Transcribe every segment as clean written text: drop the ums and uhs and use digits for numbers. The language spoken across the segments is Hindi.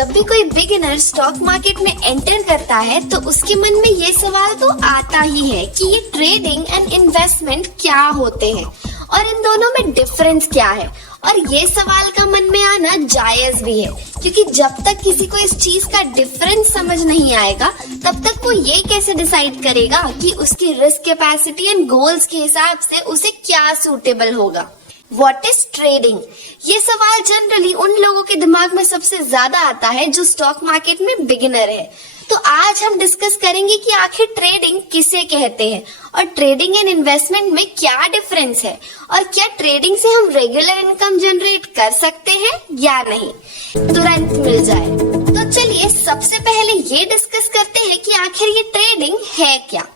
जब भी कोई बिगिनर स्टॉक मार्केट में एंटर करता है तो उसके मन में ये सवाल तो आता ही है कि ये ट्रेडिंग एंड इन्वेस्टमेंट क्या होते हैं और इन दोनों में डिफरेंस क्या है। और ये सवाल का मन में आना जायज भी है, क्योंकि जब तक किसी को इस चीज का डिफरेंस समझ नहीं आएगा तब तक वो ये कैसे डिसाइड करेगा कि उसकी रिस्क कैपेसिटी एंड गोल्स के हिसाब से उसे क्या सूटेबल होगा। What is trading? ये सवाल जनरली उन लोगों के दिमाग में सबसे ज्यादा आता है जो स्टॉक मार्केट में बिगिनर है। तो आज हम डिस्कस करेंगे कि आखिर ट्रेडिंग किसे कहते हैं और ट्रेडिंग एंड इन्वेस्टमेंट में क्या डिफरेंस है और क्या ट्रेडिंग से हम रेगुलर इनकम जनरेट कर सकते हैं या नहीं, तुरंत मिल जाए। तो चलिए सबसे पहले ये डिस्कस करते हैं कि आखिर ये ट्रेडिंग है क्या।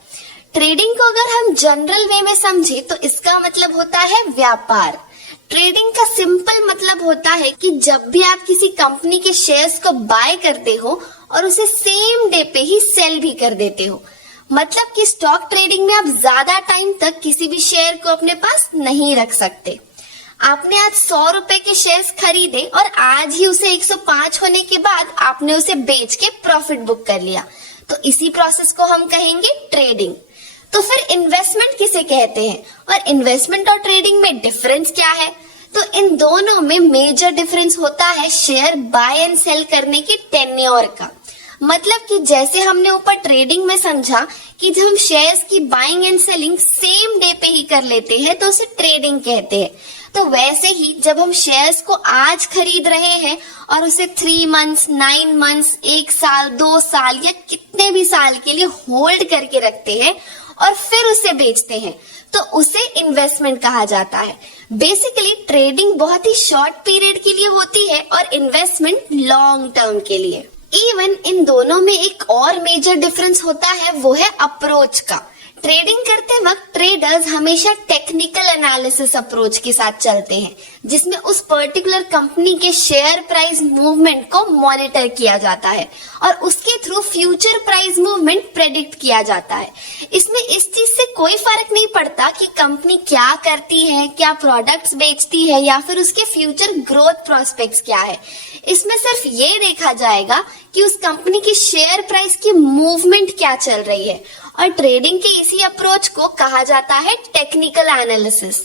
ट्रेडिंग को अगर हम जनरल वे में समझे तो इसका मतलब होता है व्यापार। ट्रेडिंग का सिंपल मतलब होता है कि जब भी आप किसी कंपनी के शेयर्स को बाय करते हो और उसे सेम डे पे ही सेल भी कर देते हो। मतलब कि स्टॉक ट्रेडिंग में आप ज्यादा टाइम तक किसी भी शेयर को अपने पास नहीं रख सकते। आपने आज 100 रुपए के शेयर्स खरीदे और आज ही उसे 105 होने के बाद आपने उसे बेच के प्रॉफिट बुक कर लिया, तो इसी प्रोसेस को हम कहेंगे ट्रेडिंग। तो फिर इन्वेस्टमेंट किसे कहते हैं और इन्वेस्टमेंट और ट्रेडिंग में डिफरेंस क्या है? तो इन दोनों में मेजर डिफरेंस होता है शेयर बाय एंड सेल करने की टेन्योर का। मतलब कि जैसे हमने ऊपर ट्रेडिंग में समझा कि जब हम शेयर्स की buying and selling same day पे ही कर लेते हैं तो उसे ट्रेडिंग कहते हैं। तो वैसे ही जब हम शेयर्स को आज खरीद रहे हैं और उसे 3 मंथ्स, 9 मंथ्स, 1 साल, 2 साल या कितने भी साल के लिए होल्ड करके रखते हैं और फिर उसे बेचते हैं तो उसे इन्वेस्टमेंट कहा जाता है। बेसिकली ट्रेडिंग बहुत ही शॉर्ट पीरियड के लिए होती है और इन्वेस्टमेंट लॉन्ग टर्म के लिए। इवन इन दोनों में एक और मेजर डिफरेंस होता है, वो है अप्रोच का। ट्रेडिंग करते वक्त ट्रेडर्स हमेशा टेक्निकल एनालिसिस अप्रोच के साथ चलते हैं, जिसमें उस पर्टिकुलर कंपनी के शेयर प्राइस मूवमेंट को मॉनिटर किया जाता है और उसके through future price movement predict किया जाता है। इसमें इस चीज से कोई फर्क नहीं पड़ता कि कंपनी क्या करती है, क्या प्रोडक्ट्स बेचती है या फिर उसके फ्यूचर ग्रोथ प्रोस्पेक्ट्स क्या है। इसमें सिर्फ ये देखा जाएगा कि उस कंपनी की शेयर प्राइस की मूवमेंट क्या चल रही है। और ट्रेडिंग के इसी अप्रोच को कहा जाता है टेक्निकल एनालिसिस।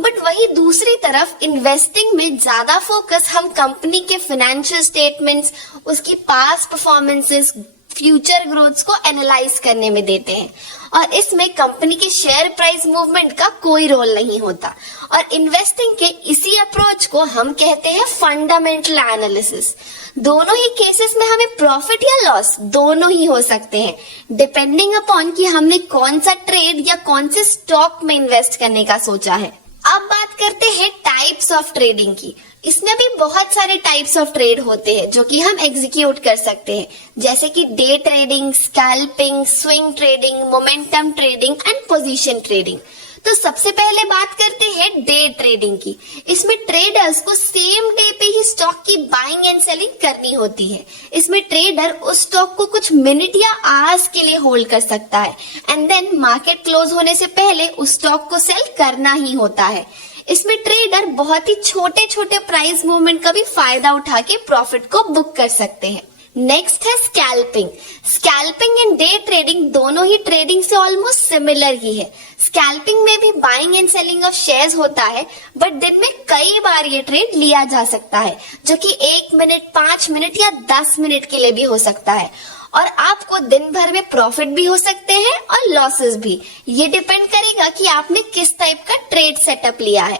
बट वही दूसरी तरफ इन्वेस्टिंग में ज्यादा फोकस हम कंपनी के फाइनेंशियल स्टेटमेंट्स, उसकी पास्ट परफॉर्मेंसेस, फ्यूचर ग्रोथ्स को एनालाइज करने में देते हैं और इसमें कंपनी के शेयर प्राइस मूवमेंट का कोई रोल नहीं होता। और इन्वेस्टिंग के इसी अप्रोच को हम कहते हैं फंडामेंटल एनालिसिस। दोनों ही केसेस में हमें प्रॉफिट या लॉस दोनों ही हो सकते हैं, डिपेंडिंग अपॉन कि हमने कौन सा ट्रेड या कौन से स्टॉक में इन्वेस्ट करने का सोचा है। अब बात करते हैं टाइप्स ऑफ ट्रेडिंग की। इसमें भी बहुत सारे टाइप्स ऑफ ट्रेड होते हैं जो कि हम एग्जीक्यूट कर सकते हैं, जैसे कि day trading, scalping, swing trading, momentum trading and position trading. तो सबसे पहले बात करते हैं डे ट्रेडिंग की। इसमें ट्रेडर्स को सेम डे पे ही स्टॉक की बाइंग एंड सेलिंग करनी होती है। इसमें ट्रेडर उस स्टॉक को कुछ मिनट या आवर्स के लिए होल्ड कर सकता है एंड देन मार्केट क्लोज होने से पहले उस स्टॉक को सेल करना ही होता है। इसमें ट्रेडर बहुत ही छोटे छोटे प्राइस मूवमेंट का भी फायदा उठा के प्रॉफिट को बुक कर सकते हैं। नेक्स्ट है scalping. Scalping and day trading दोनों ही ट्रेडिंग से ऑलमोस्ट सिमिलर ही है। स्कैल्पिंग में भी buying and selling of shares होता है, बट दिन में कई बार ये ट्रेड लिया जा सकता है, जो कि 1 मिनट, 5 मिनट या 10 मिनट के लिए भी हो सकता है। और आपको दिन भर में प्रॉफिट भी हो सकते हैं और लॉसेस भी। ये डिपेंड करेगा कि आपने किस टाइप का ट्रेड सेटअप लिया है।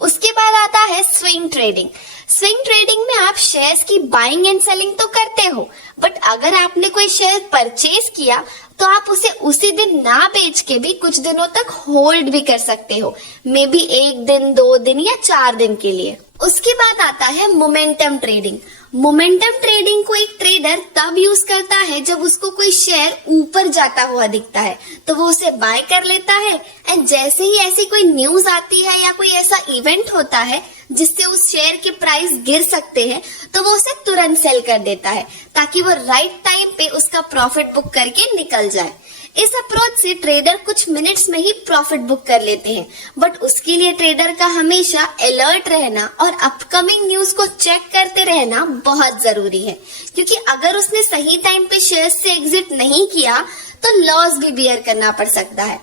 उसके बाद आता है स्विंग ट्रेडिंग। स्विंग ट्रेडिंग में आप शेयर्स की बाइंग एंड सेलिंग तो करते हो, बट अगर आपने कोई शेयर परचेज किया तो आप उसे उसी दिन ना बेच के भी कुछ दिनों तक होल्ड भी कर सकते हो, मे बी 1 दिन, 2 दिन या 4 दिन के लिए। उसके बाद आता है मोमेंटम ट्रेडिंग। मोमेंटम ट्रेडिंग को एक ट्रेडर तब यूज करता है जब उसको कोई शेयर ऊपर जाता हुआ दिखता है तो वो उसे बाय कर लेता है एंड जैसे ही ऐसी कोई न्यूज आती है या कोई ऐसा इवेंट होता है जिससे उस शेयर के प्राइस गिर सकते हैं तो वो उसे तुरंत सेल कर देता है ताकि वो राइट टाइम पे उसका प्रॉफिट बुक करके निकल जाए। इस अप्रोच से ट्रेडर कुछ मिनट्स में ही प्रॉफिट बुक कर लेते हैं, बट उसके लिए ट्रेडर का हमेशा अलर्ट रहना और अपकमिंग न्यूज को चेक करते रहना बहुत जरूरी है, क्योंकि अगर उसने सही टाइम पे शेयर्स से एग्जिट नहीं किया तो लॉस भी बियर करना पड़ सकता है।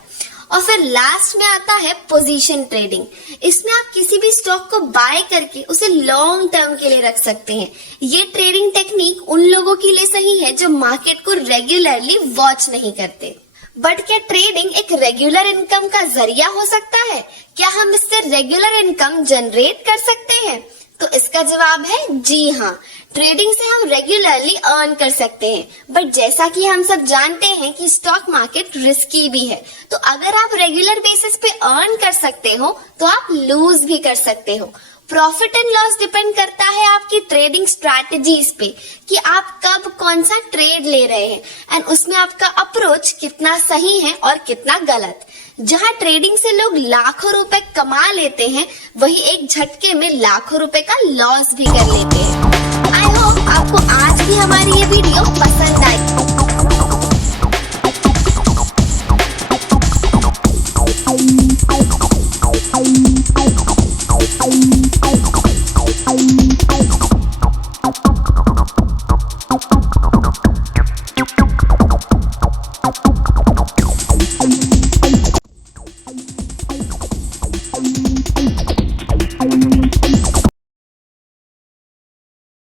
और फिर लास्ट में आता है पोजीशन ट्रेडिंग। इसमें आप किसी भी स्टॉक को बाय करके उसे लॉन्ग टर्म के लिए रख सकते हैं। ये ट्रेडिंग टेक्निक उन लोगों के लिए सही है जो मार्केट को रेगुलरली वॉच नहीं करते। बट क्या ट्रेडिंग एक रेगुलर इनकम का जरिया हो सकता है? क्या हम इससे रेगुलर इनकम जनरेट कर सकते हैं? तो इसका जवाब है जी हाँ, ट्रेडिंग से हम रेगुलरली अर्न कर सकते हैं। बट जैसा कि हम सब जानते हैं कि स्टॉक मार्केट रिस्की भी है, तो अगर आप रेगुलर बेसिस पे अर्न कर सकते हो तो आप लूज भी कर सकते हो। प्रॉफिट एंड लॉस डिपेंड करता है आपकी ट्रेडिंग स्ट्रैटेजीज पे कि आप कब कौन सा ट्रेड ले रहे हैं एंड उसमें आपका अप्रोच कितना सही है और कितना गलत। जहां ट्रेडिंग से लोग लाखों रुपए कमा लेते हैं, वही एक झटके में लाखों रुपए का लॉस भी कर लेते हैं। आई होप आपको आज भी हमारी ये वीडियो पसंद